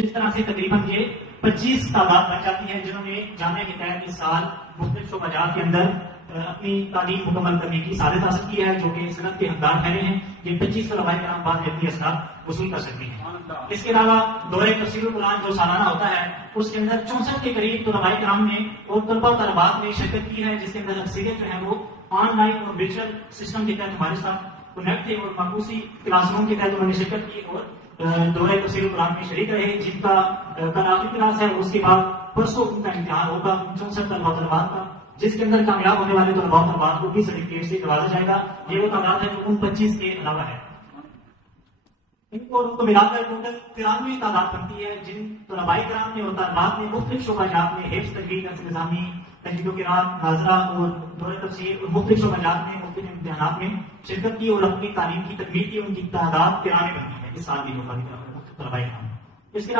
اس طرح سے تقریباً یہ 25 تعداد بن جاتی ہے جنہوں نے جامعہ کے تحت اس سال مختلف شعبہ جات کے اندر اپنی تعلیم مکمل کرنے کی سعادت حاصل کی ہے، جو کہ صنعت کے حقدار ٹھہرے ہیں۔ یہ 25 طلباء کرام بعد میں اپنی اسناد وصول کر سکتے ہیں۔ اس کے علاوہ دورہ تفسیر القرآن جو سالانہ ہوتا ہے اس کے اندر 64 کے قریب طلباء کرام نے اور طلباء و طالبات نے شرکت کی ہے، جس کے اندر اکثریت جو ہے وہ آن لائن اور ورچوئل سسٹم کے تحت ہمارے ساتھ کنیکٹ تھے اور معکوسی کلاس روم کے تحت انہوں نے شرکت کی اور دورہ تفسیر القرآن میں شریک رہے، جن کا کل آخری کلاس ہے۔ اس کے بعد پرسوں ان کا امتحان ہوگا 64 طلباء طلبات کا، جس کے اندر کامیاب ہونے والے طلباء طلبات کو بھی سرٹیفکیٹ سے نوازا جائے گا۔ یہ وہ تعداد ہے جو ان 25 کے علاوہ ہے۔ ان کو ملا کر ٹوٹل 93 تعداد بنتی ہے، جن طلباء کرام نے اور طالبات نے مختلف شعبہ جات میں حفظ، تجوید، نظم نظامی، تجوید و قرات، ناظرہ اور دورہ تفسیر اور مختلف شعبہ جات میں مختلف امتحانات میں شرکت کی اور اپنی تعلیم کی تکمیل کی۔ ان کی تعداد 93 بنتی ہے اس سال کی جو طلباء کرام۔ اس کے